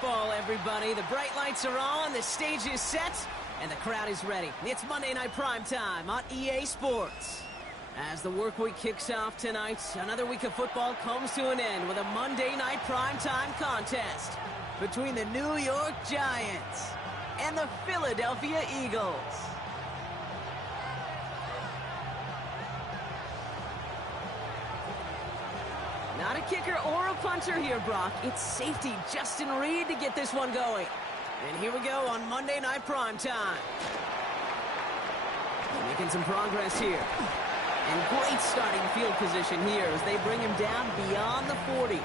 football, everybody. The bright lights are on, the stage is set, and the crowd is ready. It's Monday Night Primetime on EA Sports. As the work week kicks off tonight, another week of football comes to an end with a Monday Night Primetime contest between the New York Giants and the Philadelphia Eagles. Not a kicker or a punter here, Brock. It's safety Justin Reed to get this one going. And here we go on Monday Night Primetime. Making some progress here. And great starting field position here as they bring him down beyond the 40.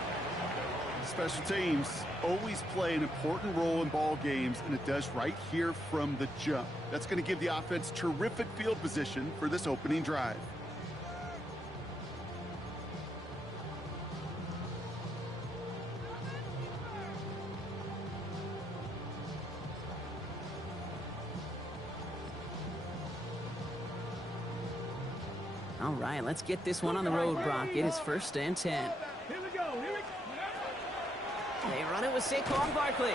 Special teams always play an important role in ball games, and it does right here from the jump. That's going to give the offense terrific field position for this opening drive. All right, let's get this one on the road, Brock. It is 1st and 10. Here we go. They run it with Saquon Barkley.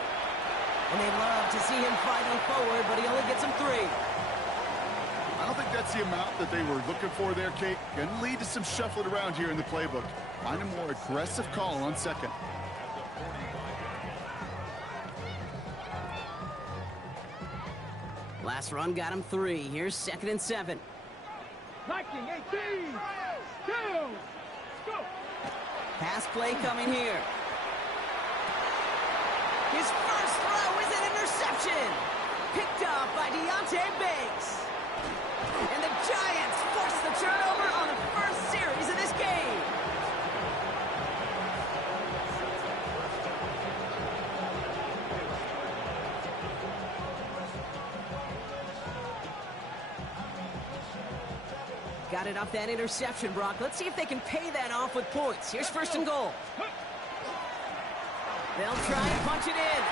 And they love to see him fighting forward, but he only gets him 3. I don't think that's the amount that they were looking for there, Kate. Going to lead to some shuffling around here in the playbook. Find a more aggressive call on second. Last run got him 3. Here's 2nd and 7. Liking 18. 2. Go. Pass play coming here. His first throw is an interception. Picked up by Deonte Banks. And the Giants force the turnover on the first series of this game. Got it off that interception, Brock. Let's see if they can pay that off with points. Here's 1st and goal. They'll try and punch it in.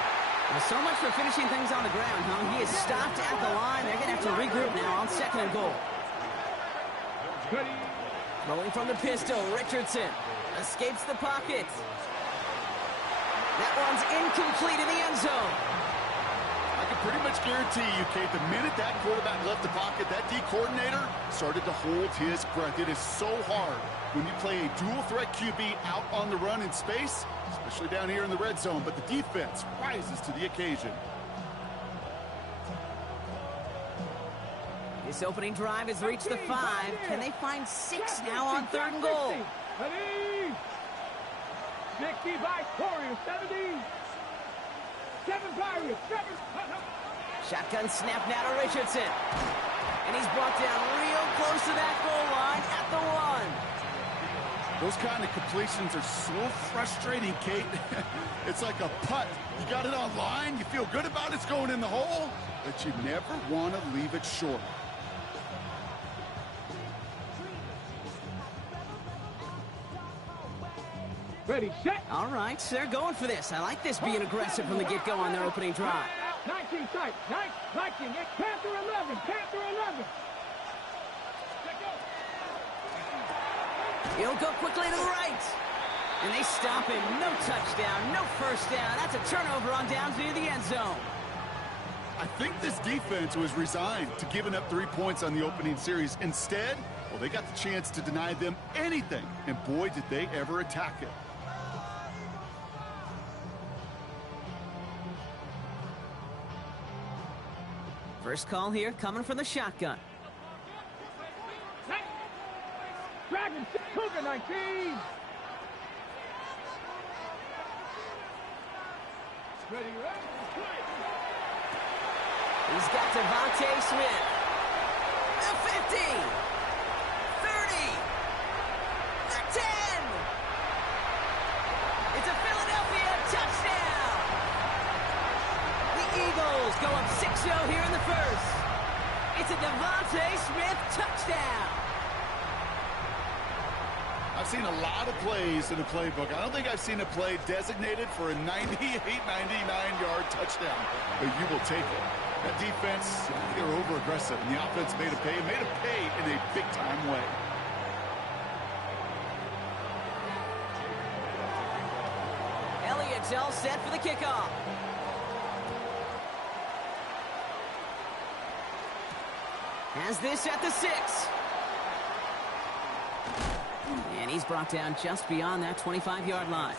Well, so much for finishing things on the ground, huh? He is stopped at the line. They're going to have to regroup now on 2nd and goal. Rolling from the pistol, Richardson escapes the pocket. That one's incomplete in the end zone. I can pretty much guarantee you, Kate, the minute that quarterback left the pocket, that D coordinator started to hold his breath. It is so hard when you play a dual-threat QB out on the run in space, especially down here in the red zone, but the defense rises to the occasion. This opening drive has reached the 5. Can they find 6 now on 3rd and goal? 60 by Warriors, 70. 7 Pirates, 7. Shotgun snap now to Richardson. And he's brought down real close to that goal line at the 1. Those kind of completions are so frustrating, Kate. It's like a putt. You got it on line, you feel good about it's going in the hole, but you never want to leave it short. Ready, set. All right, they're going for this. I like this being aggressive from the get-go on their opening drive. 19 sight, 9, liking it. Panther 11, Panther 11. He'll go quickly to the right. And they stop him. No touchdown, no first down. That's a turnover on downs near the end zone. I think this defense was resigned to giving up 3 points on the opening series. Instead, well, they got the chance to deny them anything. And boy, did they ever attack it. First call here coming from the shotgun. Dragon, Cougar 19. Ready, He's got Devontae Smith. The 50. 30. The 10. It's a Philadelphia touchdown. The Eagles go up 6-0 here in the first. It's a Devontae Smith touchdown. I've seen a lot of plays in the playbook. I don't think I've seen a play designated for a 99-yard touchdown, but you will take it. That defense, they were over-aggressive, and the offense made a pay in a big-time way. Elliott's all set for the kickoff. kickoff. Has this at the 6. And he's brought down just beyond that 25-yard line.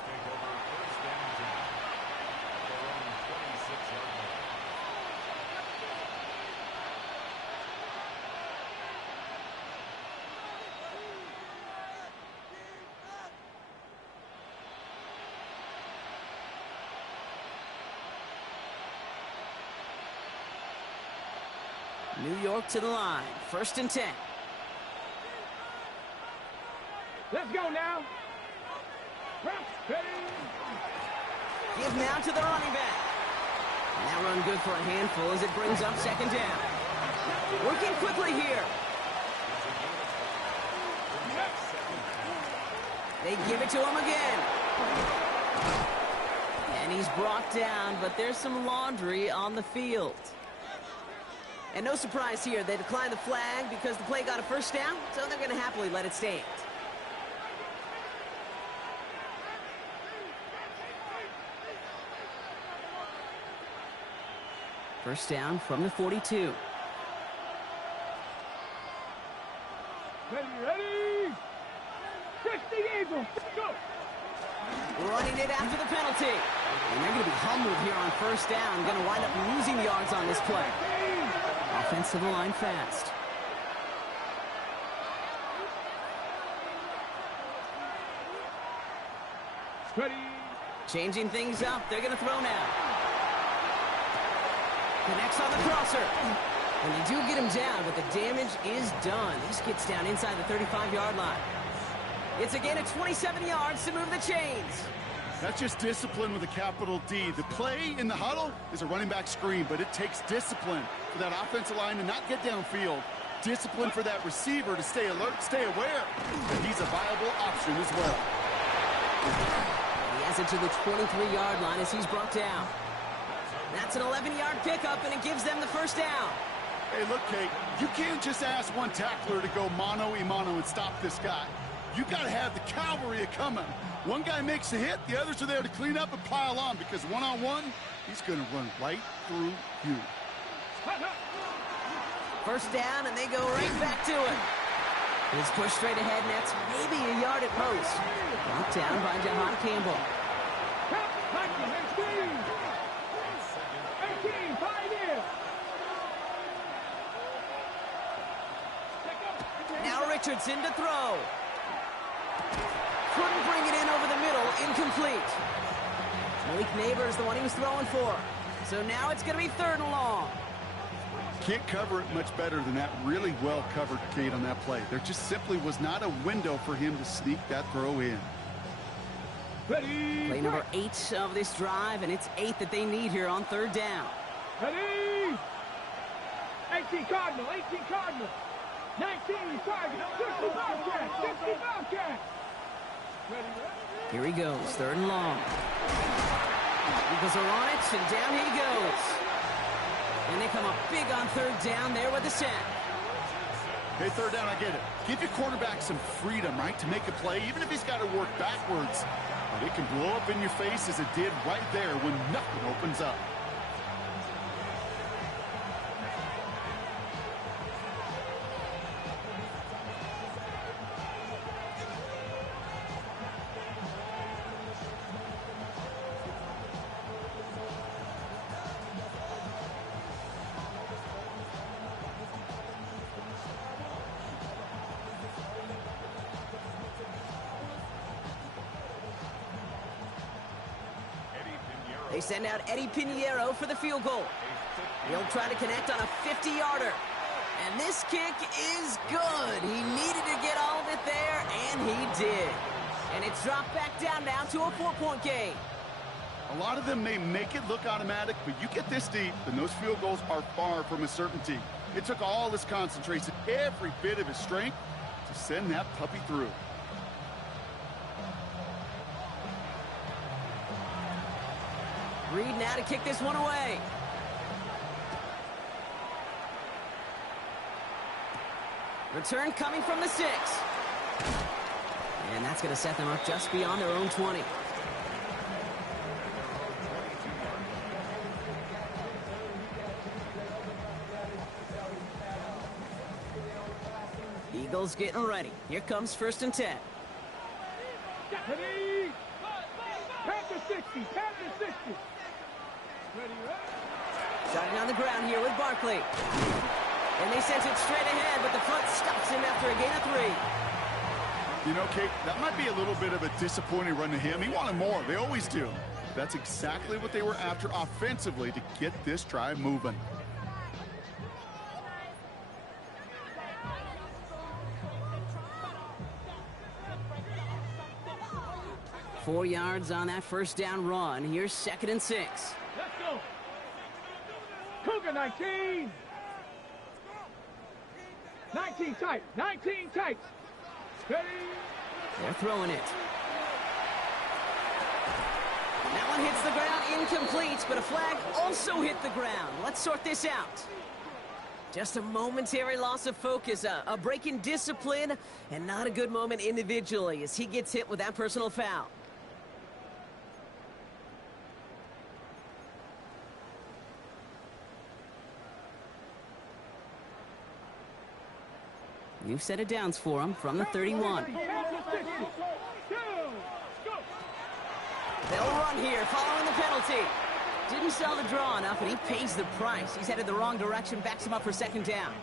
New York to the line. 1st and 10. Let's go now. Give now to the running back. And that run good for a handful as it brings up 2nd down. Working quickly here. They give it to him again. And he's brought down, but there's some laundry on the field. And no surprise here, they declined the flag because the play got a 1st down, so they're going to happily let it stand. First down from the 42. Ready. 60 Eagles. Go. Running it after the penalty. And they're going to be humbled here on 1st down. Going to wind up losing yards on this play. Offensive line fast. Ready. Changing things up. They're going to throw now. Connects on the crosser. And they do get him down, but the damage is done. This gets down inside the 35-yard line. It's a gain of 27 yards to move the chains. That's just discipline with a capital D. The play in the huddle is a running back screen, but it takes discipline for that offensive line to not get downfield. Discipline for that receiver to stay alert, stay aware that he's a viable option as well. He has it to the 23-yard line as he's brought down. That's an 11-yard pickup, and it gives them the 1st down. Hey, look, Kate, you can't just ask one tackler to go mano-a-mano and stop this guy. You got to have the cavalry coming. One guy makes a hit, the others are there to clean up and pile on, because one-on-one, he's going to run right through you. 1st down, and they go right back to it. He's pushed straight ahead, and that's maybe a yard at most. Knocked down by Jahan Campbell. 18, 5 in. Now Richardson to throw. Couldn't bring it in over the middle. Incomplete. Malik Neighbors, the one he was throwing for. So now it's going to be 3rd and long. Can't cover it much better than that. Really well covered, Kate, on that play. There just simply was not a window for him to sneak that throw in. Ready. Play number 8 of this drive, and it's 8 that they need here on 3rd down. Ready. 18 Cardinal. 18 Cardinal. 19 Target. 50 Bobcat. 50 Bobcat. Here he goes, 3rd and long. Eagles are on it, and down he goes. And they come up big on 3rd down there with the sack. Hey, 3rd down, I get it. Give your quarterback some freedom, right, to make a play, even if he's got to work backwards. But it can blow up in your face as it did right there when nothing opens up. They send out Eddie Pinheiro for the field goal. He'll try to connect on a 50-yarder. And this kick is good. He needed to get all of it there, and he did. And it's dropped back down now to a 4-point game. A lot of them may make it look automatic, but you get this deep, and those field goals are far from a certainty. It took all his concentration, every bit of his strength, to send that puppy through. Reed now to kick this one away. Return coming from the 6. And that's going to set them up just beyond their own 20. Eagles getting ready. Here comes 1st and 10. Ready? Panther 60. Panther 60. Ready, Starting on the ground here with Barkley. And they sent it straight ahead, but the front stops him after a gain of 3. You know, Kate, that might be a little bit of a disappointing run to him. He wanted more. They always do. That's exactly what they were after offensively to get this drive moving. Four yards on that first down run. Here's 2nd and 6. Let's go. Cougar 19. 19 tight. 19 tight. Ready? They're throwing it. That one hits the ground, incomplete, but a flag also hit the ground. Let's sort this out. Just a momentary loss of focus, a break in discipline, and not a good moment individually as he gets hit with that personal foul. New set of downs for him from the 31. They'll run here following the penalty. Didn't sell the draw enough, and he pays the price. He's headed the wrong direction, backs him up for 2nd down.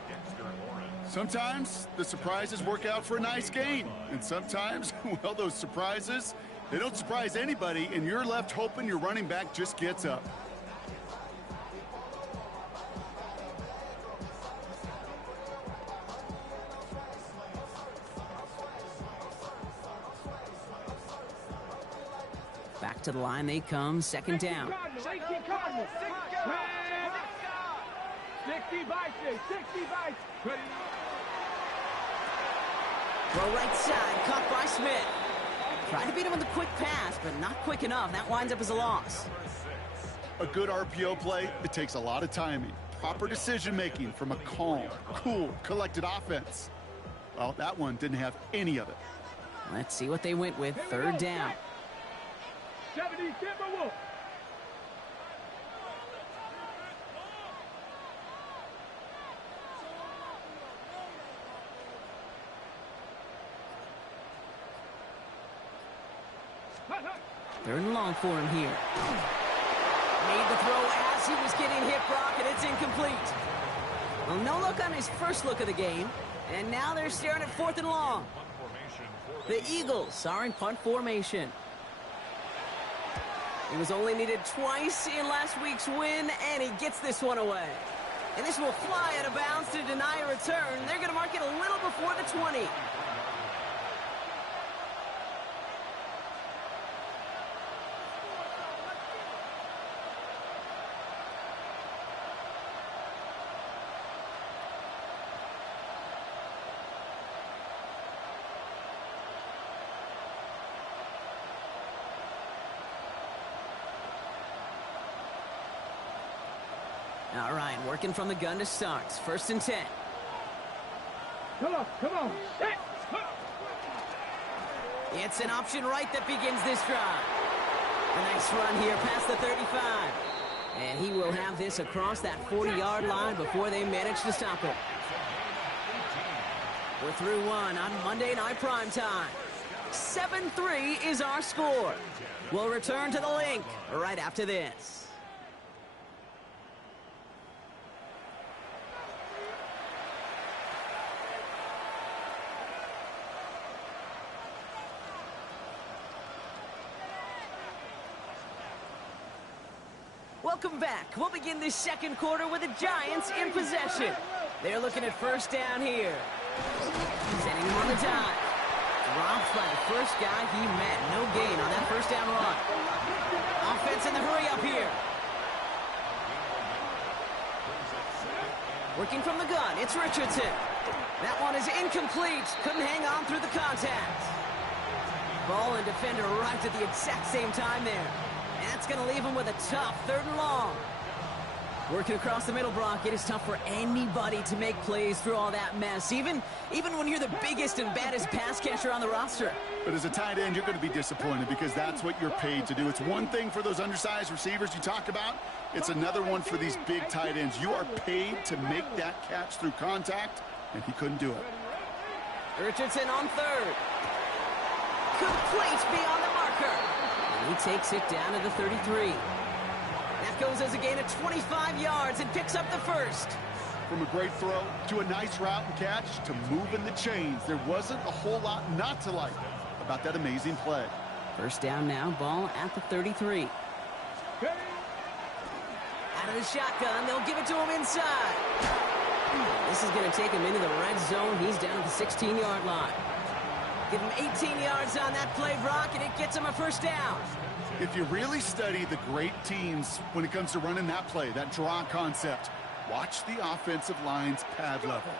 Sometimes the surprises work out for a nice gain. And sometimes, well, those surprises, they don't surprise anybody, and you're left hoping your running back just gets up. Back to the line they come, 2nd down. 60 by 6. 60 by 6. Ready? Throw right side, caught by Smith. Tried to beat him with a quick pass, but not quick enough. That winds up as a loss. A good RPO play, it takes a lot of timing, proper decision-making from a calm, cool, collected offense. Well, that one didn't have any of it. Let's see what they went with. 3rd down. 70 Timberwolves. Third and long for him here. Made the throw as he was getting hit, Brock, and it's incomplete. Well, no look on his first look of the game, and now they're staring at 4th and long. The Eagles are in punt formation. He was only needed twice in last week's win, and he gets this one away. And this will fly out of bounds to deny a return. They're going to mark it a little before the 20. All right, working from the gun to start. 1st and 10. Come on. Set. It's an option right that begins this drive. A nice run here past the 35. And he will have this across that 40-yard line before they manage to stop it. We're through one on Monday Night Primetime. 7-3 is our score. We'll return to the link right after this. Welcome back. We'll begin this 2nd quarter with the Giants in possession. They're looking at 1st down here. Sending him on the dive. Dropped by the first guy he met. No gain on that 1st down run. Offense in the hurry up here. Working from the gun, it's Richardson. That one is incomplete. Couldn't hang on through the contact. Ball and defender arrived at the exact same time there. That's going to leave him with a tough 3rd and long. Working across the middle, Brock, it is tough for anybody to make plays through all that mess, even when you're the biggest and baddest pass catcher on the roster. But as a tight end, you're going to be disappointed because that's what you're paid to do. It's one thing for those undersized receivers you talk about. It's another one for these big tight ends. You are paid to make that catch through contact, and he couldn't do it. Richardson on third. Complete beyond the marker. And he takes it down to the 33. That goes as a gain of 25 yards and picks up the first. From a great throw to a nice route and catch to moving the chains, there wasn't a whole lot not to like about that amazing play. First down now, ball at the 33. Out of the shotgun, they'll give it to him inside. This is going to take him into the red zone. He's down at the 16-yard line. Give him 18 yards on that play, Brock, and it gets him a first down. If you really study the great teams when it comes to running that play, that draw concept, watch the offensive line's pad level.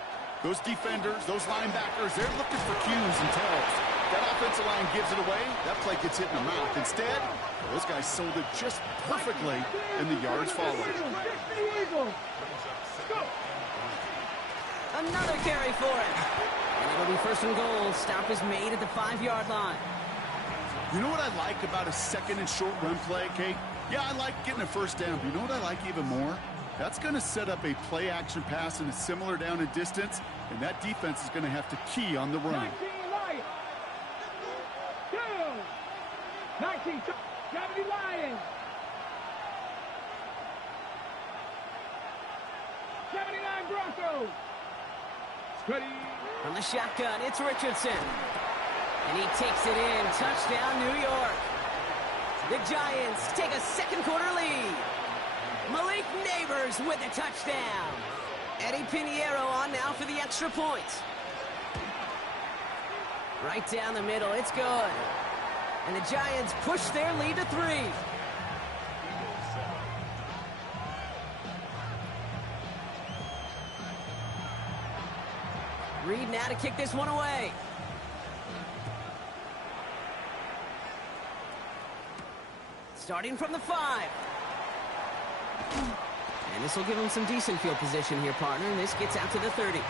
Those defenders, those linebackers, they're looking for cues and tells. That offensive line gives it away, that play gets hit in the mouth. Instead, those guys sold it just perfectly, and the yards followed. Another carry for him. And it'll be first and goal. Stop is made at the 5-yard line. You know what I like about a second and short run play, Kate? Yeah, I like getting a first down, but you know what I like even more? That's going to set up a play-action pass in a similar down and distance, and that defense is going to have to key on the run. 19, 70 Lions. 79 Broncos. Ready. From the shotgun, it's Richardson. And he takes it in. Touchdown, New York. The Giants take a second quarter lead. Malik Neighbors with a touchdown. Eddie Pinheiro on now for the extra point. Right down the middle, it's good. And the Giants push their lead to 3. Reed now to kick this one away. Starting from the 5. And this will give him some decent field position here, partner. And this gets out to the 30.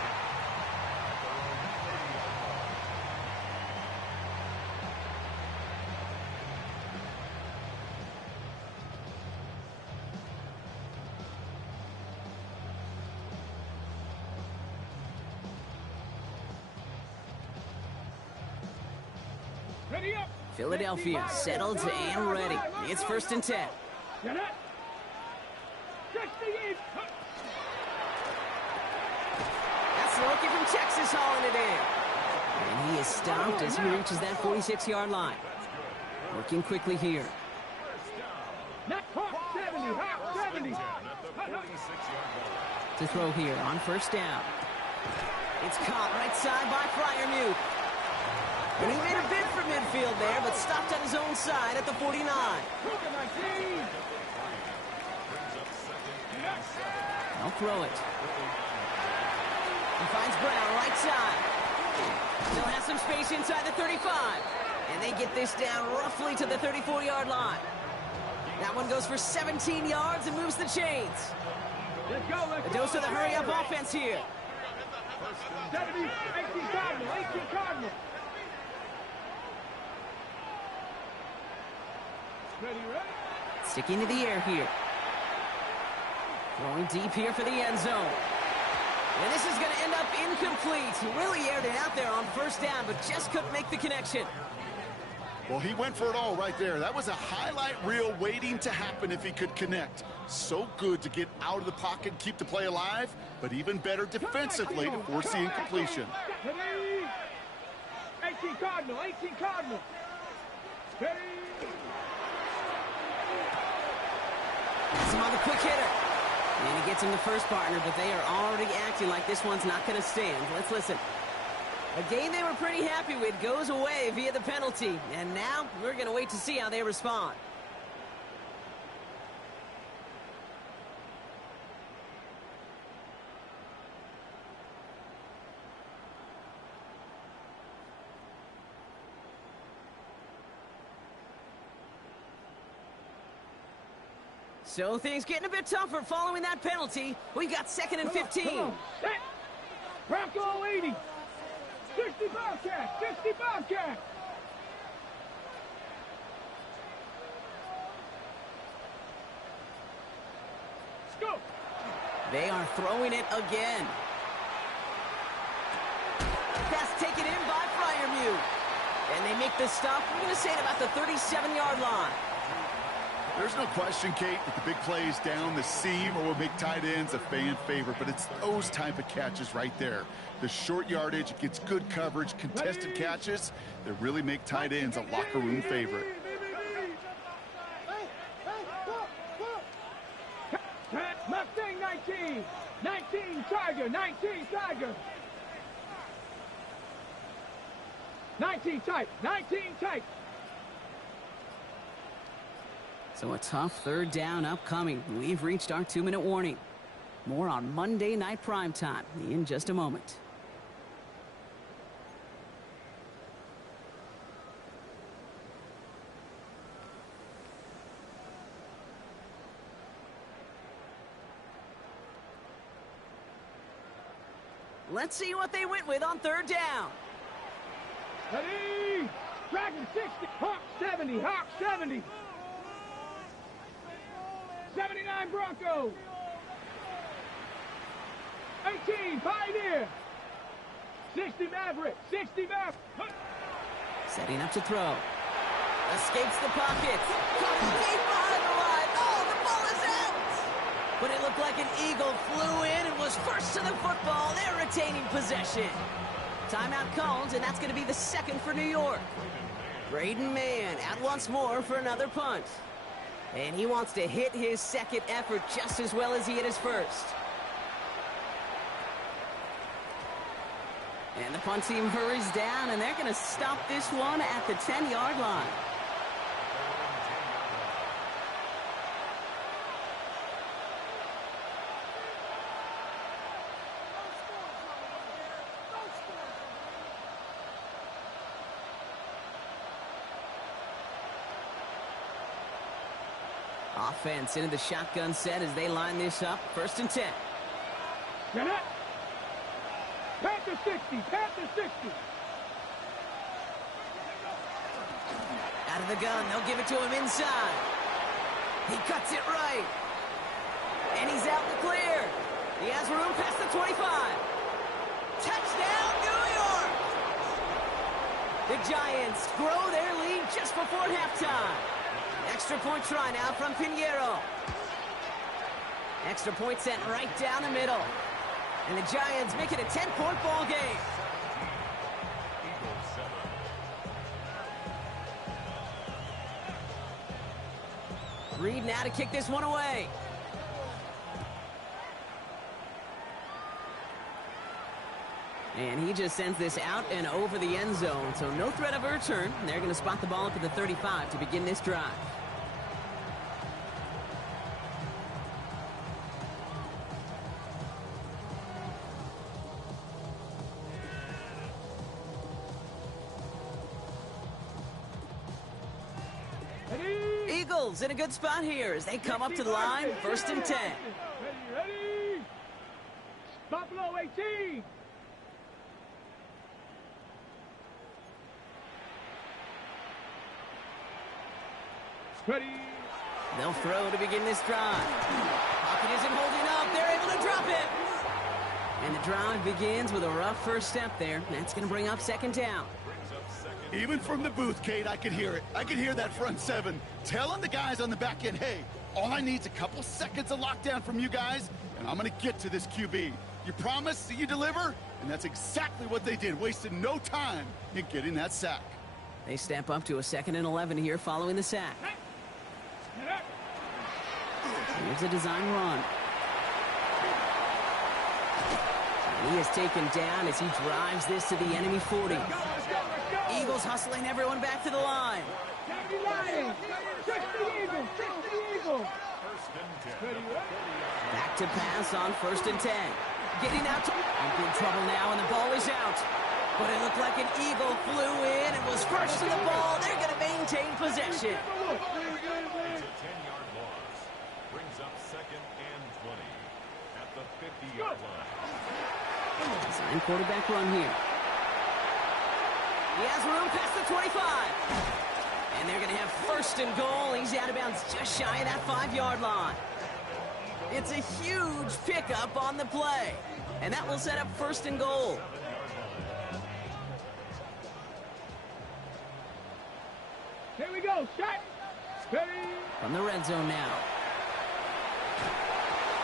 Ready up. Philadelphia settled and ready. It's first and 10. Get up. 68. That's Loki from Texas hauling it in. And he is stopped as he reaches that 46-yard line. Working quickly here. Hot 70. Hot 70. To throw here on first down. It's caught right side by Freiermuth. And he made a bid for midfield there, but stopped on his own side at the 49. They'll throw it. He finds Brown right side. Still has some space inside the 35. And they get this down roughly to the 34-yard line. That one goes for 17 yards and moves the chains. Let's go, let's A dose of the hurry-up offense here. 70, 18 Cardinal, 18 Cardinal. Ready, ready. Sticking to the air here. Throwing deep here for the end zone. And this is going to end up incomplete. He really aired it out there on first down, but just couldn't make the connection. Well, he went for it all right there. That was a highlight reel waiting to happen if he could connect. So good to get out of the pocket and keep the play alive, but even better defensively to force the incompletion. 18 Cardinal, 18 Cardinal. Ready. That's him on the quick hitter. And he gets him the first partner, but they are already acting like this one's not going to stand. Let's listen. A game they were pretty happy with goes away via the penalty. And now we're going to wait to see how they respond. So things getting a bit tougher following that penalty. We've got second and 15. Come on. Set. Bronco 80. 60 Bobcat. 60 Bobcat. Let's go. They are throwing it again. pass taken in by Freiermuth. And they make the stop, we're going to say at about the 37-yard line. There's no question, Kate, that the big plays down the seam or will make tight ends a fan favorite, but it's those type of catches right there. The short yardage, it gets good coverage, contested catches that really make tight ends a locker room favorite. Mustang 19. 19 Tiger. 19 Tiger. 19 tight. 19 tight. So a tough third down upcoming. We've reached our 2-minute warning. More on Monday Night Primetime in just a moment. Let's see what they went with on third down. Ready! Dragon 60. Hawk 70. Hawk 70. 79 Broncos. 18 Pioneer. 60 Maverick. 60 Maverick. Setting up to throw. Escapes the pocket. Comes deep behind the line. Oh, the ball is out! But it looked like an eagle flew in and was first to the football. They're retaining possession. Timeout called, and that's going to be the second for New York. Braden Mann out once more for another punt. And he wants to hit his second effort just as well as he hit his first. And the punt team hurries down, and they're going to stop this one at the 10-yard line. Offense into the shotgun set as they line this up. 1st and 10. Get it. Panther 60. Panther 60. Out of the gun. They'll give it to him inside. He cuts it right. And he's out in the clear. He has room past the 25. Touchdown, New York! The Giants grow their lead just before halftime. Extra point try now from Pinheiro. Extra point sent right down the middle. And the Giants make it a 10-point ball game. Reed now to kick this one away. And he just sends this out and over the end zone. So no threat of a return. They're going to spot the ball up at the 35 to begin this drive. Eagles in a good spot here as they come up to the line. 1st and 10. Ready. Buffalo 18. Ready. They'll throw to begin this drive. Pocket isn't holding up. They're able to drop it. And the drive begins with a rough first step there. That's going to bring up 2nd down. Even from the booth, Kate, I could hear it. I could hear that front 7 telling the guys on the back end, hey, all I need is a couple seconds of lockdown from you guys, and I'm going to get to this QB. You promise that you deliver? And that's exactly what they did. Wasted no time in getting that sack. They step up to a 2nd and 11 here following the sack. Here's a design run. He is taken down as he drives this to the enemy 40. Eagles hustling everyone back to the line. Back to pass on 1st and 10. Getting out to... in good trouble now, and the ball is out. But it looked like an Eagle flew in and was first to the ball. They're going to maintain possession. It's a 10-yard loss. Brings up 2nd and 20 at the 50-yard line. Design quarterback run here. He has room past the 25. And they're going to have 1st and goal. He's out of bounds just shy of that 5-yard line. It's a huge pickup on the play. And that will set up 1st and goal. from the red zone now.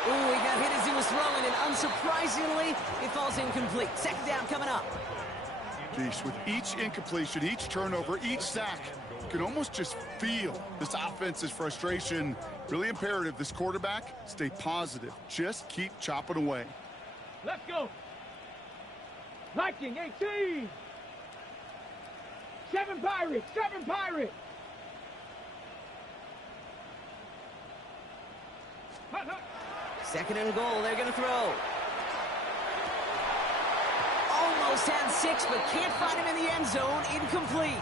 Ooh, he got hit as he was throwing, and unsurprisingly, it falls incomplete. Second down coming up. Geesh, with each incompletion, each turnover, each sack, you can almost just feel this offense's frustration. Really imperative this quarterback stay positive. Just keep chopping away. Let's go. Viking 18. 7 Pirates. 7 Pirates. Hut, hut. Second and goal, they're going to throw. Almost had 6, but can't find him in the end zone. Incomplete.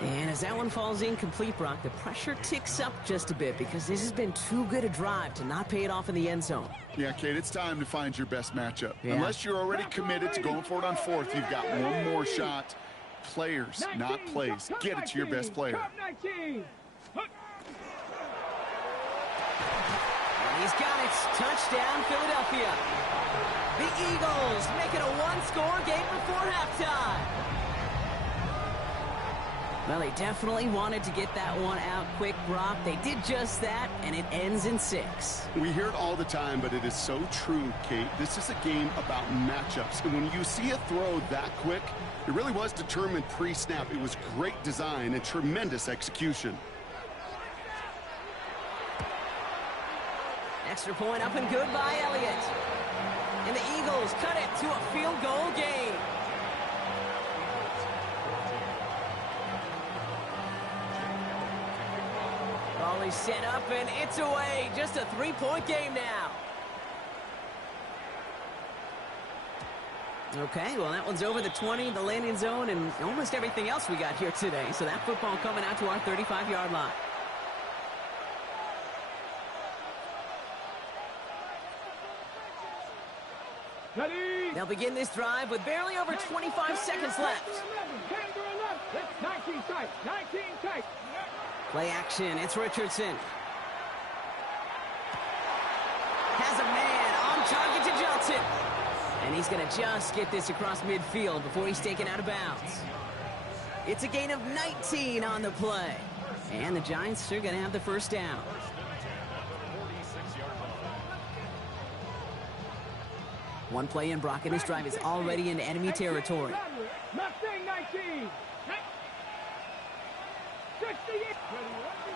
And as that one falls incomplete, Brock, the pressure ticks up just a bit because this has been too good a drive to not pay it off in the end zone. Yeah, Kate, it's time to find your best matchup. Yeah. Unless you're already committed to going for it on fourth, you've got one more shot. Players, 19, not plays. Get it to your best player. Top 19. Hut. And he's got it. Touchdown, Philadelphia. The Eagles make it a one-score game before halftime. Well, they definitely wanted to get that one out quick, Brock. They did just that, and it ends in 6. We hear it all the time, but it is so true, Kate. This is a game about matchups. And when you see a throw that quick, it really was determined pre-snap. It was great design and tremendous execution. Extra point up and good by Elliott. And the Eagles cut it to a field goal game. Ball is set up and it's away. Just a 3-point game now. Okay, well, that one's over the 20, the landing zone, and almost everything else we got here today. So that football coming out to our 35-yard line. Ready. They'll begin this drive with barely over 25 seconds left. 10 to 11. It's 19 tight. 19 tight. Play action. It's Richardson. Has a man on target to Johnson. And he's going to just get this across midfield before he's taken out of bounds. It's a gain of 19 on the play. And the Giants are going to have the first down. One play in, Brock, and his drive is already into enemy territory. Mustang 19. 68.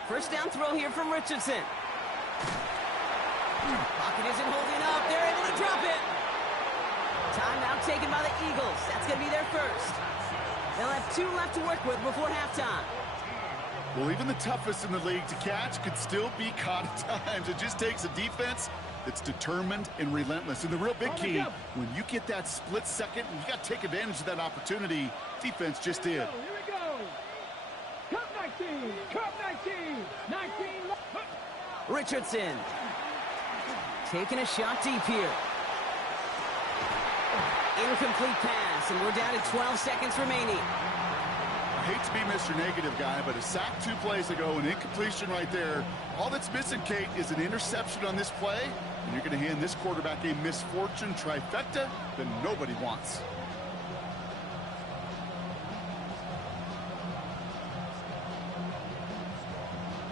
First down throw here from Richardson. Pocket isn't holding up. They're able to drop it. Timeout taken by the Eagles. That's going to be their first. They'll have 2 left to work with before halftime. Well, even the toughest in the league to catch could still be caught at times. It just takes a defense that's determined and relentless. And the real big key, when you get that split second, you got to take advantage of that opportunity. Defense just did. Here we go. Cup 19. Cup 19. 19. Richardson taking a shot deep here. Incomplete pass, and we're down to 12 seconds remaining. I hate to be Mr. Negative guy, but a sack 2 plays ago, an incompletion right there. All that's missing, Kate, is an interception on this play, and you're going to hand this quarterback a misfortune trifecta that nobody wants.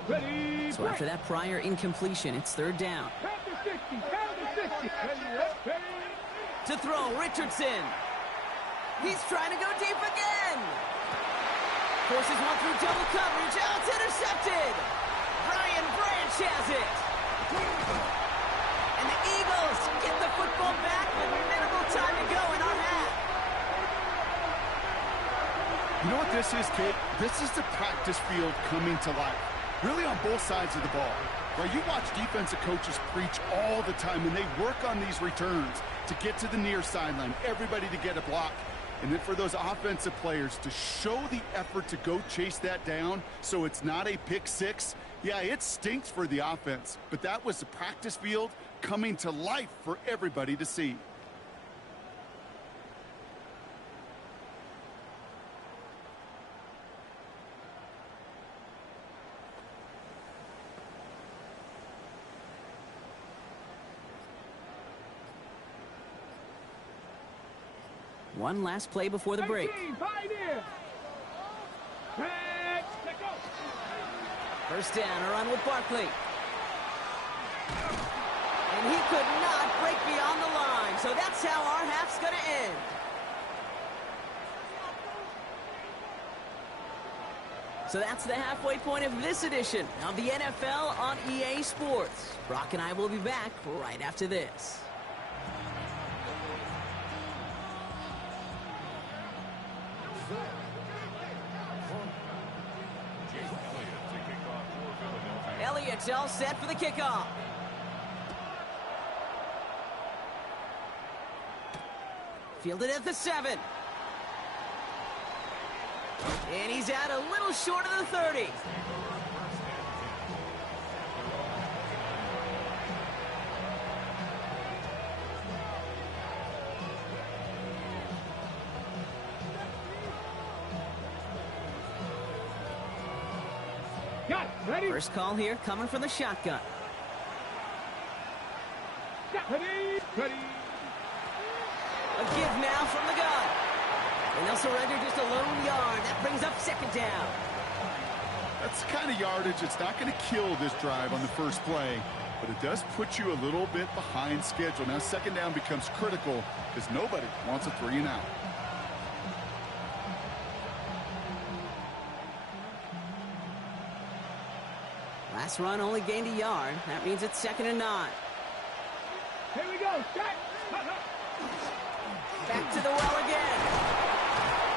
Ready. So after that prior incompletion, it's third down. Count to 60. Count to 60. Ready. To throw, Richardson. He's trying to go deep again. Forces one through double coverage. Oh, it's intercepted. Brian Branch has it. And the Eagles get the football back with minimal time to go in our half. You know what this is, Kate? This is the practice field coming to life. Really on both sides of the ball. Right, you watch defensive coaches preach all the time when they work on these returns to get to the near sideline, everybody to get a block. And then for those offensive players to show the effort to go chase that down so it's not a pick six. Yeah, it stinks for the offense, but that was the practice field coming to life for everybody to see. One last play before the break. Pioneer. Let go. First down, a run with Barkley. And he could not break beyond the line, so that's how our half's going to end. So that's the halfway point of this edition of the NFL on EA Sports. Brock and I will be back right after this. Elliott's all set for the kickoff. Fielded at the 7. And he's out a little short of the 30. Got it. Ready? First call here coming from the shotgun. Ready? Ready? A give now from the gun. And they'll surrender just a lone yard. That brings up second down. That's the kind of yardage it's not going to kill this drive on the first play, but it does put you a little bit behind schedule. Now second down becomes critical because nobody wants a 3 and out. Last run only gained a yard. That means it's 2nd and 9. Here we go. Set. Back to the well again.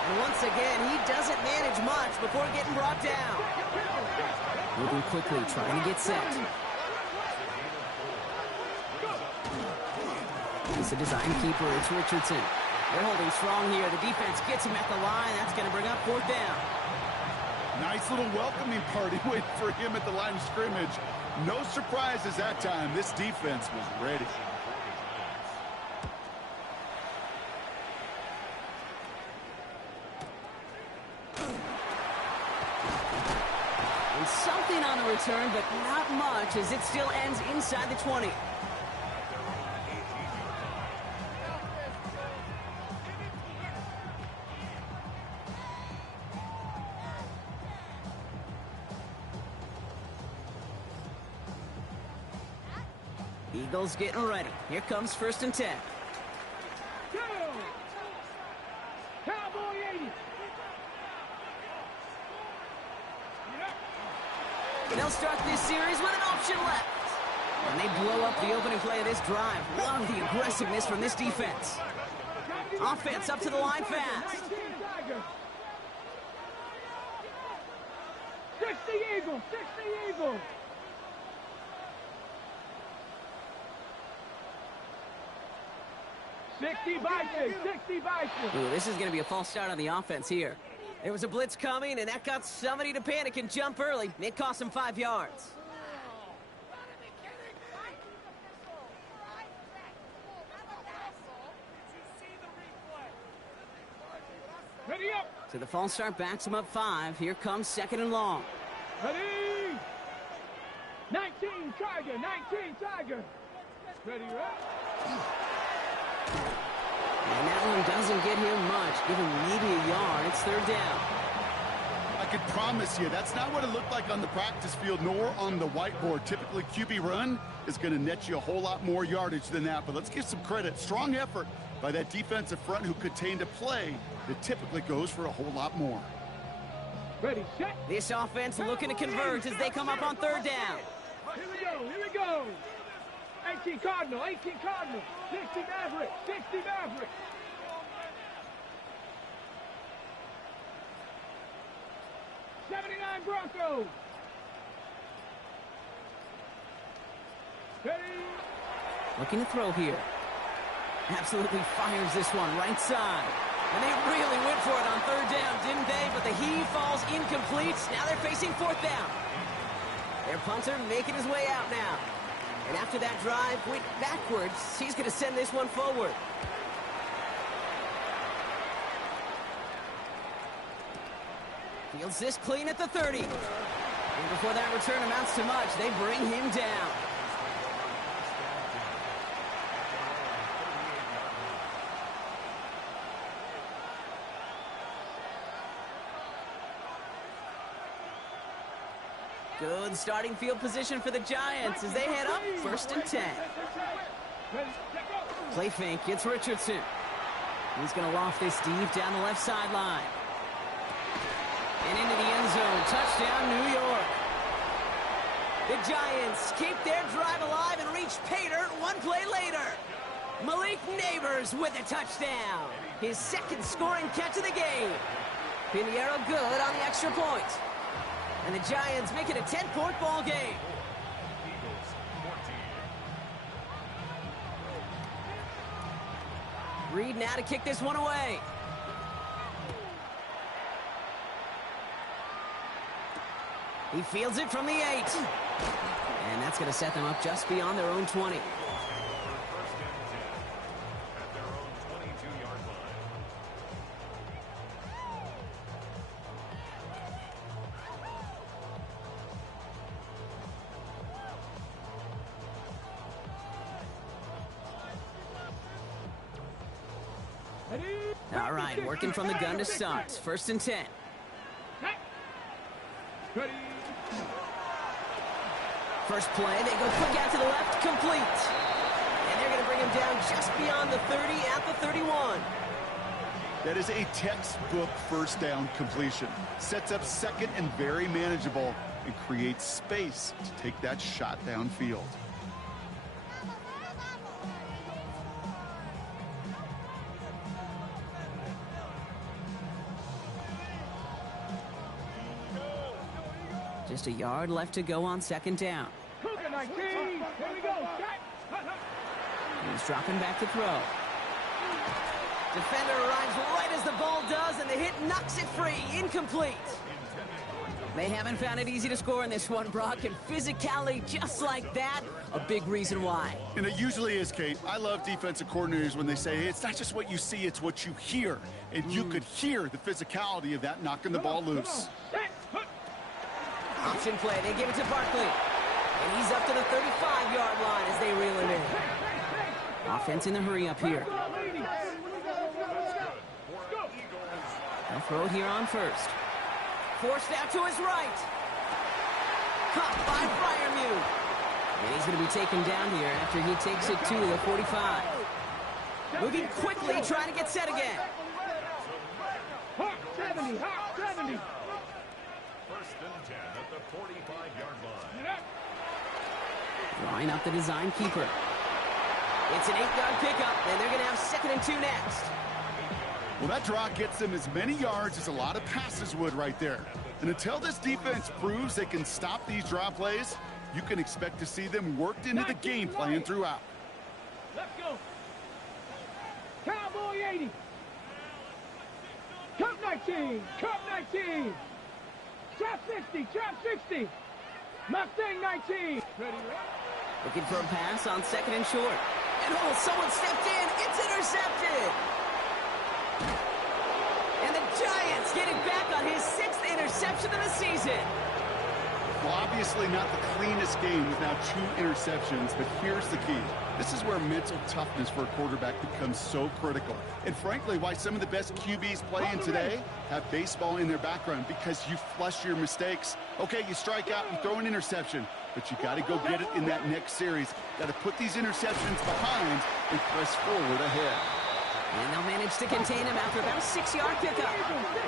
And once again, he doesn't manage much before getting brought down. Moving quickly, trying to get set. It's a design keeper. It's Richardson. They're holding strong here. The defense gets him at the line. That's going to bring up 4th down. Nice little welcoming party waiting for him at the line of scrimmage. No surprises that time. This defense was ready. And something on the return, but not much as it still ends inside the 20. Eagles getting ready. Here comes 1st and 10. Go. Cowboy 80. They'll start this series with an option left. And they blow up the opening play of this drive. Love the aggressiveness from this defense. Offense up to the line fast. 60 Eagles. 60 Eagles. Ooh, this is going to be a false start on the offense here. There was a blitz coming, and that got somebody to panic and jump early. It cost him 5 yards. Ready up. So the false start backs him up 5. Here comes 2nd and long. Ready. 19 Tiger. 19 Tiger. Ready up. And that one doesn't get him much. Give him maybe a yard. It's 3rd down. I can promise you that's not what it looked like on the practice field nor on the whiteboard. Typically, QB run is going to net you a whole lot more yardage than that. But let's give some credit. Strong effort by that defensive front who contained a play that typically goes for a whole lot more. Ready, set. This offense looking to convert as they come up on 3rd down. Here we go. Here we go. 18 Cardinal. 18 Cardinal. 60 Maverick. 60 Maverick. '79 Broncos. Ready. Looking to throw here. Absolutely fires this one right side. And they really went for it on 3rd down, didn't they? But the heave falls incomplete. Now they're facing 4th down. Their punter making his way out now. And after that drive went backwards, he's going to send this one forward. Fields this clean at the 30. And before that return amounts to much, they bring him down. Good starting field position for the Giants as they head up 1st and 10. Play fake, it's Richardson. He's going to loft this deep down the left sideline. And into the end zone. Touchdown, New York. The Giants keep their drive alive and reach pay dirt one play later. Malik Neighbors with a touchdown. His 2nd scoring catch of the game. Pinheiro good on the extra point. And the Giants make it a 10-point ball game. Reed now to kick this one away. He fields it from the 8. And that's going to set them up just beyond their own 20. All right, working from the gun to start. 1st and 10. First play, they go quick out to the left, complete. And they're going to bring him down just beyond the 30 at the 31. That is a textbook first down completion. Sets up 2nd and very manageable and creates space to take that shot downfield. Just a yard left to go on 2nd down. He's dropping back to throw. Defender arrives right as the ball does, and the hit knocks it free. Incomplete. They haven't found it easy to score in this one, Brock, and physicality just like that, a big reason why. And it usually is, Kate. I love defensive coordinators when they say, hey, it's not just what you see, it's what you hear. And you could hear the physicality of that knocking the ball loose. Option play, they give it to Barkley. And he's up to the 35-yard line as they reel him in. Offense in the hurry up here. They'll throw here on 1st. Forced out to his right. Caught by Freiermuth. And he's going to be taken down here after he takes it to the 45. Moving quickly, trying to get set again. Hawk 70, Hawk 70. 1st and 10 at the 45-yard line. Drawing up the design keeper. It's an 8-yard pickup, and they're going to have 2nd and 2 next. Well, that draw gets them as many yards as a lot of passes would right there. And until this defense proves they can stop these draw plays, you can expect to see them worked into the game plan throughout. Let's go. Cowboy 80. Cup 19. Cup 19. Trap 60. Trap 60. Mustang 19. Ready, Looking for a pass on 2nd and short. And oh, someone stepped in. It's intercepted. And the Giants get it back on his 6th interception of the season. Well, obviously not the cleanest game with now 2 interceptions, but here's the key. This is where mental toughness for a quarterback becomes so critical. And frankly, why some of the best QBs playing today have baseball in their background, because you flush your mistakes. Okay, you strike out, you throw an interception, but you got to go get it in that next series. Got to put these interceptions behind and press forward ahead. And they'll manage to contain him after about a 6-yard pickup.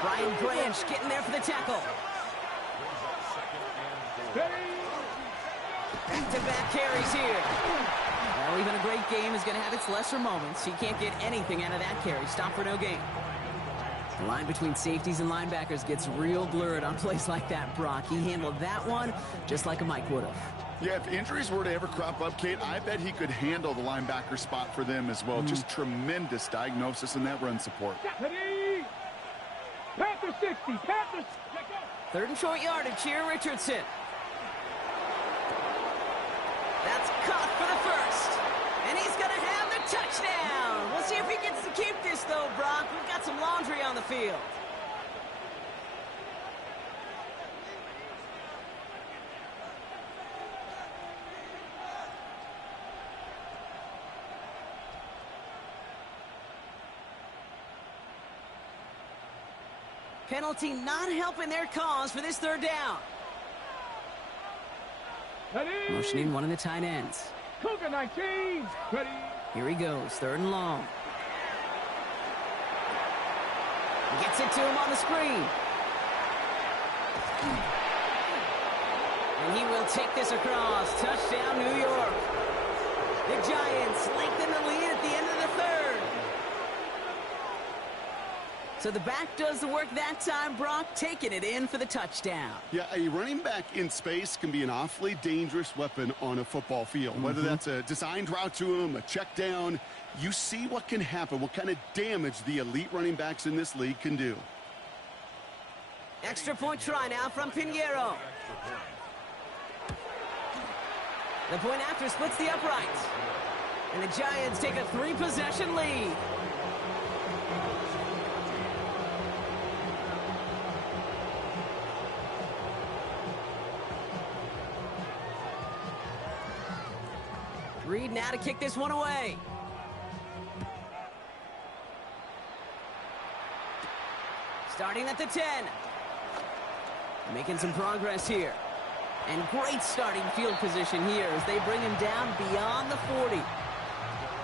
Brian Branch getting there for the tackle. Back-to-back carries here. Well, even a great game is going to have its lesser moments. He can't get anything out of that carry. Stop for no gain. The line between safeties and linebackers gets real blurred on plays like that, Brock. He handled that one just like a Mike would have. Yeah, if injuries were to ever crop up, Kate, I bet he could handle the linebacker spot for them as well. Just tremendous diagnosis in that run support. Panther 60. Panthers. 3rd and short yardage here, Richardson. That's caught for the 1st. And he's going to have the touchdown. We'll see if he gets to keep this, though, Brock. We've got some laundry on the field. Penalty not helping their cause for this 3rd down. Ready. Motioning one of the tight ends. Cougar 19. Ready. Here he goes, 3rd and long. Gets it to him on the screen. And he will take this across. Touchdown, New York. The Giants lengthen the lead at the end of the 3rd. So the back does the work that time, Brock, taking it in for the touchdown. Yeah, a running back in space can be an awfully dangerous weapon on a football field. Whether that's a designed route to him, a check down, you see what can happen, what kind of damage the elite running backs in this league can do. Extra point try now from Pinheiro. The point after splits the uprights. And the Giants take a 3-possession lead. Reed now to kick this one away. Starting at the 10. Making some progress here. And great starting field position here as they bring him down beyond the 40.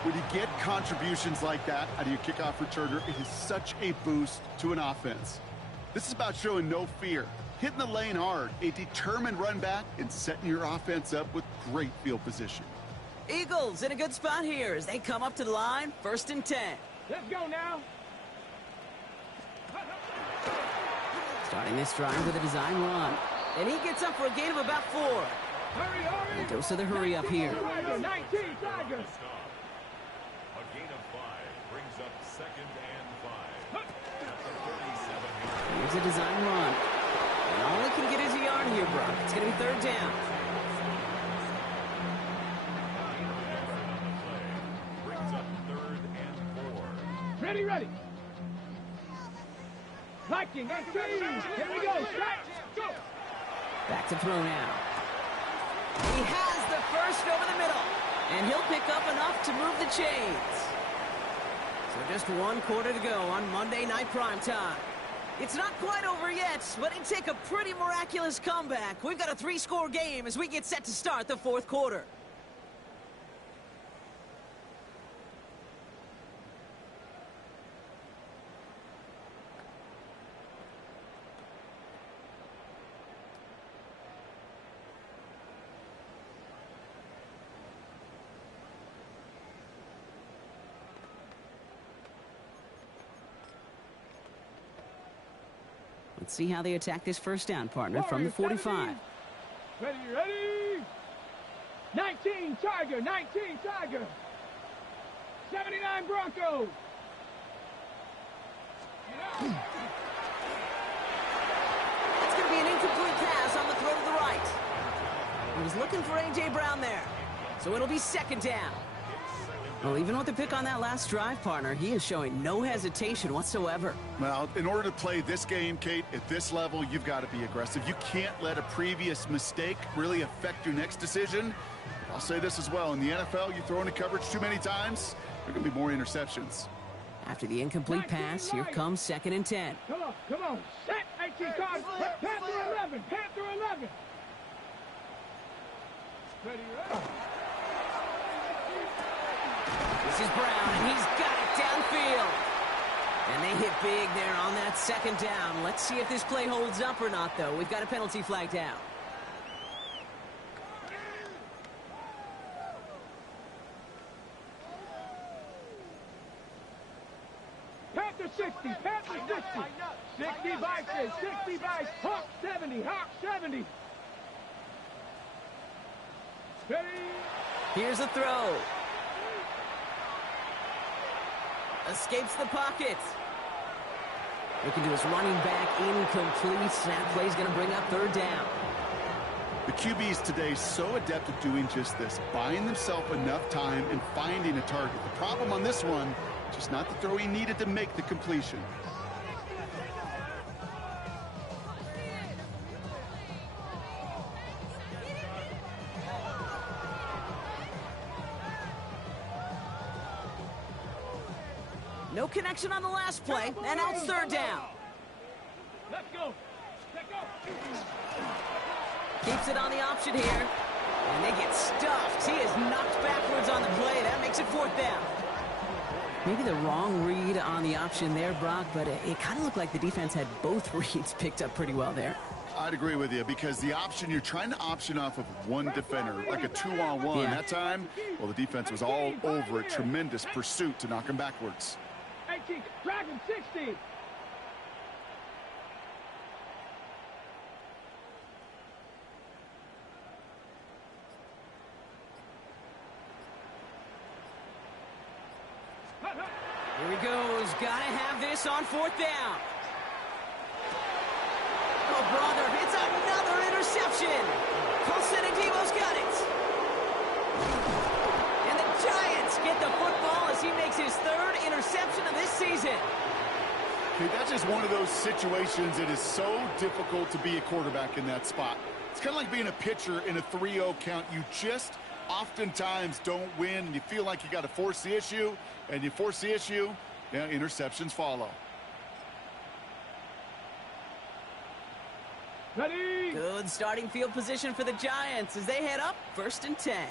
When you get contributions like that out of your kickoff returner, it is such a boost to an offense. This is about showing no fear, hitting the lane hard, a determined run back, and setting your offense up with great field position. Eagles in a good spot here as they come up to the line, 1st and 10. Let's go now. Starting this drive with a design run. And he gets up for a gain of about 4. Hurry, hurry. And goes to the hurry up here. Tiger, 19, Tiger. A gain of 5 brings up 2nd and 5 at the 37. Here's a design run. And all he can get is a yard here, Brock. It's going to be 3rd down. Brings up 3rd and 4. Ready, ready. Viking, 19. Here we go. Strike. Go. Back to throw now. He has the first over the middle. And he'll pick up enough to move the chains. So just 1 quarter to go on Monday Night Primetime. It's not quite over yet, but it'd take a pretty miraculous comeback. We've got a 3-score game as we get set to start the 4th quarter. Let's see how they attack this 1st down, partner, from the 45. Ready, ready. 19, Tiger, 19, Tiger. 79 Broncos. It's going to be an incomplete pass on the throw to the right. He was looking for A.J. Brown there. So it'll be 2nd down. Well, even with the pick on that last drive, partner, he is showing no hesitation whatsoever. Well, in order to play this game, Kate, at this level, you've got to be aggressive. You can't let a previous mistake really affect your next decision. I'll say this as well. In the NFL, you throw into coverage too many times, there are going to be more interceptions. After the incomplete pass, here comes 2nd and 10. Come on. Set, 18 cards. Panther 11, Panther 11. Ready, ready. This is Brown, and he's got it downfield. And they hit big there on that 2nd down. Let's see if this play holds up or not, though. We've got a penalty flag down. Panther 60, Panther 60. 60 Vikings, 60 Vikings. Hawk 70, Hawk 70. Ready? Here's a throw. Escapes the pocket. Looking to his running back, incomplete. That play's going to bring up 3rd down. The QBs today so adept at doing just this, buying themselves enough time and finding a target. The problem on this one, just not the throw he needed to make the completion. No connection on the last play, and now it's 3rd down. Let's go. Let's go. Keeps it on the option here. And they get stuffed. He is knocked backwards on the play. That makes it 4th down. Maybe the wrong read on the option there, Brock, but it kind of looked like the defense had both reads picked up pretty well there. I'd agree with you because the option, you're trying to option off of one defender, like a 2-on-1. Yeah. That time, well, the defense was all over it. Tremendous pursuit to knock him backwards. 18, Dragon 60. Here he goes. Gotta have this on 4th down. Oh, brother, it's another interception. Colson Adebo's got it. And the Giants get the football as he makes his 3rd interception of this season. Okay, that's just one of those situations that is so difficult to be a quarterback in that spot. It's kind of like being a pitcher in a 3-0 count. You just oftentimes don't win, and you feel like you got to force the issue, and you force the issue, yeah, interceptions follow. Ready. Good starting field position for the Giants as they head up 1st and 10.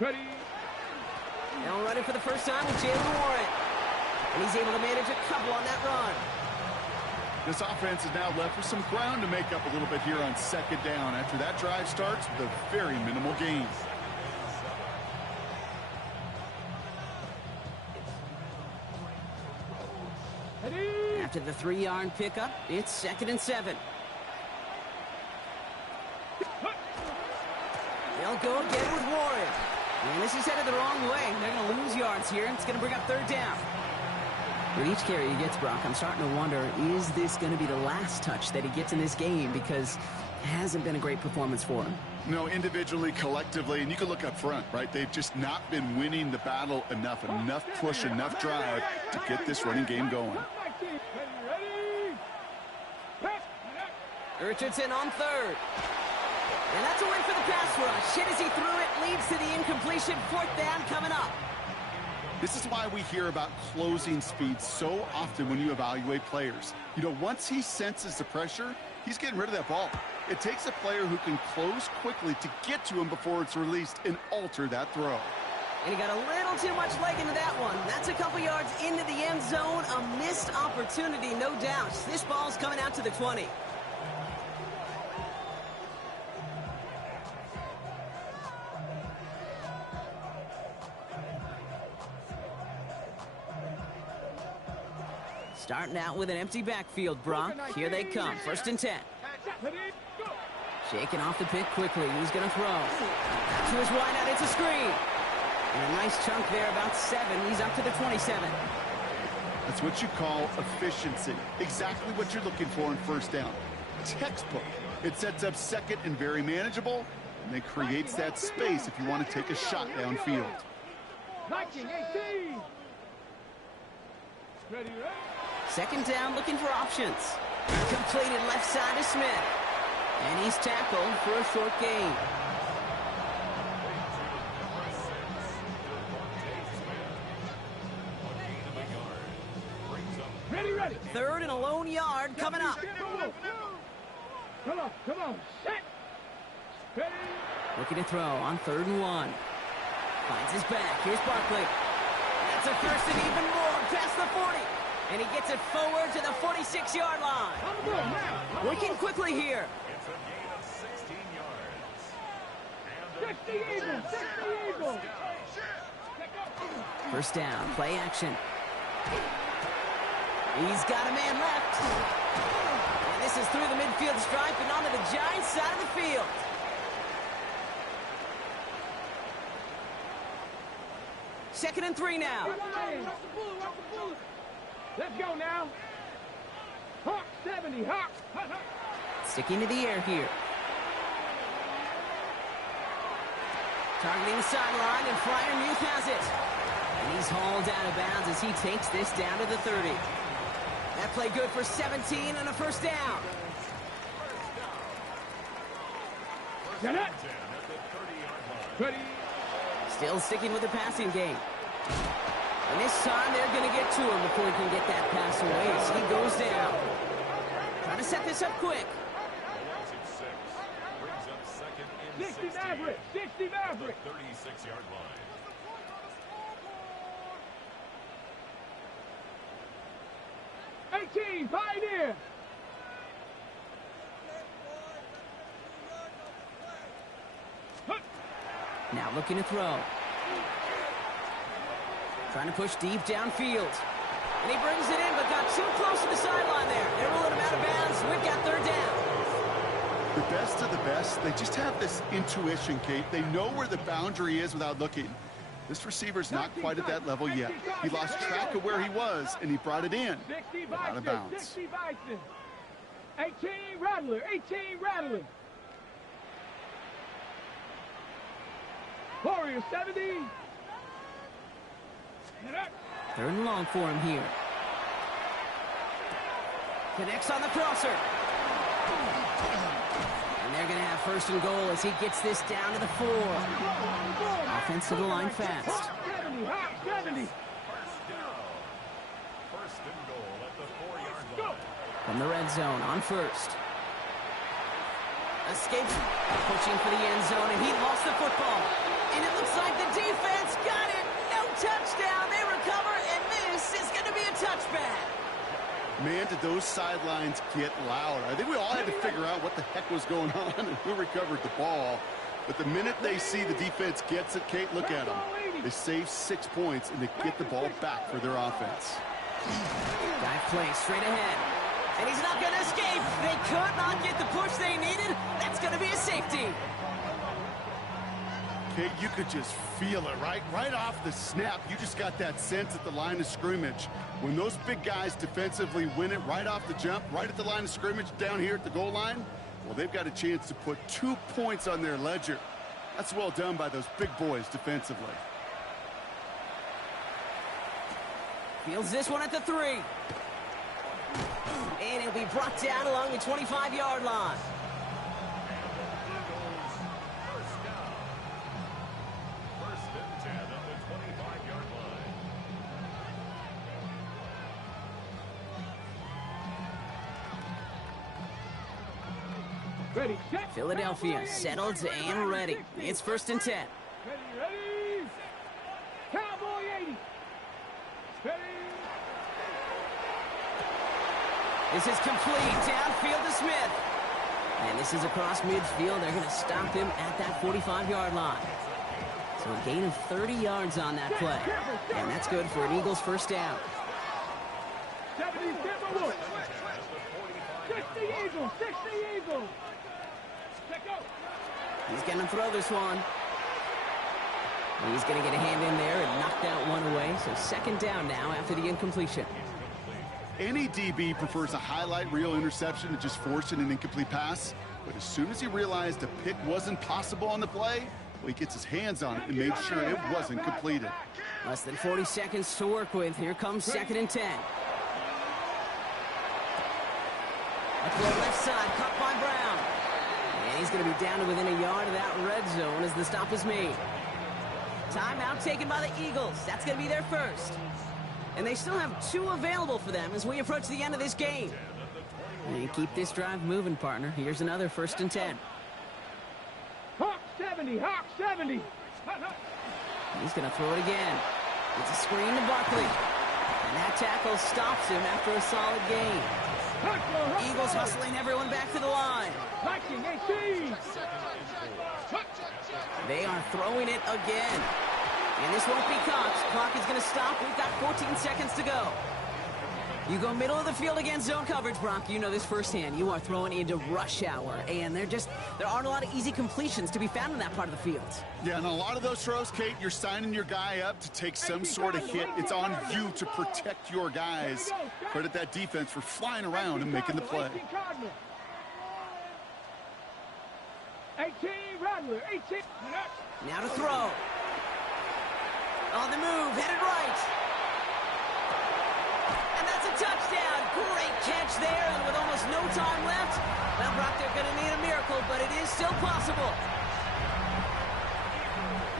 Ready. Now running for the first time with Jaylen Warren. And he's able to manage a couple on that run. This offense is now left with some ground to make up a little bit here on 2nd down after that drive starts with a very minimal gain. Ready. After the 3-yard pickup, it's 2nd and 7. They'll go again with Warren. And this is headed the wrong way. They're going to lose yards here. It's going to bring up 3rd down. With each carry he gets, Brock, I'm starting to wonder, is this going to be the last touch that he gets in this game? Because it hasn't been a great performance for him. No, individually, collectively, and you can look up front, right? They've just not been winning the battle enough push, enough drive to get this running game going. Richardson on 3rd. And that's a win for the pass rush. Hit as he threw it, leads to the incompletion. 4th down coming up. This is why we hear about closing speed so often when you evaluate players. You know, once he senses the pressure, he's getting rid of that ball. It takes a player who can close quickly to get to him before it's released and alter that throw. And he got a little too much leg into that one. That's a couple yards into the end zone. A missed opportunity, no doubt. This ball's coming out to the 20. Starting out with an empty backfield, Brock. Here they come. 1st and 10. Shaking off the pick quickly. He's going to throw. To his wide out. It's a screen. And a nice chunk there, about 7. He's up to the 27. That's what you call efficiency. Exactly what you're looking for in 1st down. Textbook. It sets up 2nd and very manageable, and then creates that space if you want to take a shot downfield. 19, 18. Ready, ready. 2nd down, looking for options. Completed left side to Smith. And he's tackled for a short gain. Ready, ready. 3rd and a lone yard coming up. Come on. Set. Ready. Looking to throw on 3rd and 1. Finds his back. Here's Barkley. That's a 1st and even more past the 40. And he gets it forward to the 46-yard line. Working quickly here. It's a gain of 16 yards. 60 Eagles. 60 Eagles. 1st down. Play action. He's got a man left. And this is through the midfield stripe and onto the Giants side of the field. Second and 3 now. Let's go now. Hawk 70. Hawk. Sticking to the air here. Targeting the sideline, and Freiermuth has it. And he's hauled out of bounds as he takes this down to the 30. That play good for 17 and a 1st down. Get it. Ready. Still sticking with the passing game. And this time they're going to get to him before he can get that pass away as he goes down. Trying to set this up quick. Brings up 2nd and 60 Maverick, 60 Maverick. 36-yard line. Pioneer. Now looking to throw. Trying to push deep downfield. And he brings it in, but got too close to the sideline there. They're rolling him out of bounds. We've got third down. The best of the best, they just have this intuition, Kate. They know where the boundary is without looking. This receiver's not quite at that level yet. He lost track of where he was, and he brought it in. 60 Out of Bison, bounds. 60 Bison. 18 Rattler, 18 Rattler. Warrior 70. Third and long for him here. Connects on the crosser. And they're going to have first and goal as he gets this down to the 4. Offensive line fast. 70. First and goal at the 4-yard line. From the red zone on first. Escapes, pushing for the end zone, and he lost the football. And it looks like the defense got it. No touchdown. They recover, and this is going to be a touchback. Man, did those sidelines get loud. I think we all had to figure out what the heck was going on and who recovered the ball. But the minute they see the defense gets it, Kate, look at them. They save 6 points, and they get the ball back for their offense. Dive play straight ahead. And he's not going to escape. They could not get the push they needed. That's going to be a safety. Kate, you could just feel it, right? Right off the snap, you just got that sense at the line of scrimmage. When those big guys defensively win it right off the jump, right at the line of scrimmage down here at the goal line, well, they've got a chance to put 2 points on their ledger. That's well done by those big boys defensively. Fields this one at the 3. And he'll be brought down along the 25-yard line. First and 10 at the 25-yard line. Ready, set. Philadelphia settled and ready. It's first and 10. Ready. Cowboy 80. Ready. This is complete. Downfield to Smith. And this is across midfield. They're going to stop him at that 45-yard line. So a gain of 30 yards on that play. And that's good for an Eagles first down. 70 Timberwolves. 60 Eagles. 60 Eagles. Check out. He's going to throw this one. He's going to get a hand in there and knock that one away. So second down now after the incompletion. Any DB prefers a highlight reel interception to just forcing an incomplete pass. But as soon as he realized a pick wasn't possible on the play, well, he gets his hands on it and made sure it wasn't completed. Less than 40 seconds to work with. Here comes second and 10. Up the left side, caught by Brown. And he's going to be down to within a yard of that red zone as the stop is made. Timeout taken by the Eagles. That's going to be their first. And they still have 2 available for them as we approach the end of this game. And keep this drive moving, partner. Here's another first and 10. Hawk 70. Hawk 70. He's going to throw it again. It's a screen to Barkley. And that tackle stops him after a solid gain. Eagles hustling everyone back to the line. Viking 18. They are throwing it again. And this won't be caught. Clock is going to stop. We've got 14 seconds to go. You go middle of the field against zone coverage, Brock. You know this firsthand. You are throwing into rush hour. And there aren't a lot of easy completions to be found in that part of the field. Yeah, and a lot of those throws, Kate, you're signing your guy up to take some sort of hit. It's on you to protect your guys. Credit that defense for flying around and making the play. 18 Rattler. 18. Now to throw. On the move, headed right. And that's a touchdown. Great catch there, and with almost no time left, well, Brock, they're going to need a miracle, but it is still possible.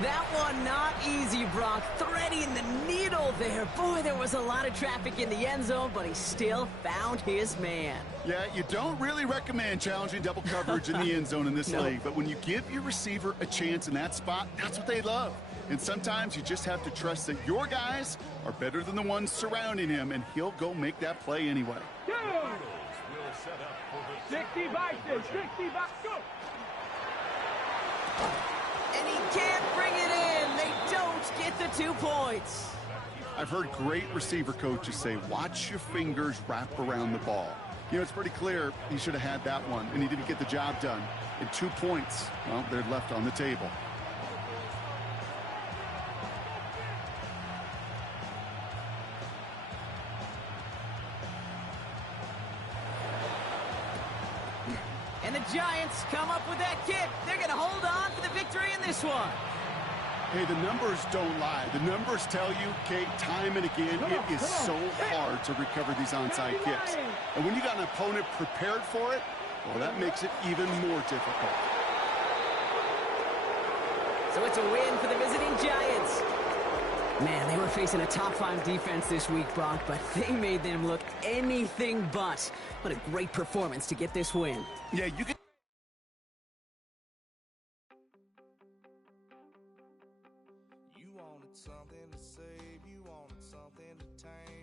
That one not easy, Brock. Threading the needle there. Boy, there was a lot of traffic in the end zone, but he still found his man. Yeah, you don't really recommend challenging double coverage in the end zone in this league, but when you give your receiver a chance in that spot, that's what they love. And sometimes you just have to trust that your guys are better than the ones surrounding him, and he'll go make that play anyway. Two. Will set up for the 60 Vikings, 60 Vikings, go! And he can't bring it in. They don't get the 2 points. I've heard great receiver coaches say, watch your fingers wrap around the ball. You know, it's pretty clear he should have had that one, and he didn't get the job done. And 2 points, well, they're left on the table. And the Giants come up with that kick. They're going to hold on for the victory in this one. Hey, the numbers don't lie. The numbers tell you, Kate, time and again, it is so hard to recover these onside kicks. And when you got an opponent prepared for it, well, that makes it even more difficult. So it's a win for the visiting Giants. Man, they were facing a top 5 defense this week, Brock, but they made them look anything but. What a great performance to get this win. Yeah, you can. You wanted something to save, you wanted something to tame.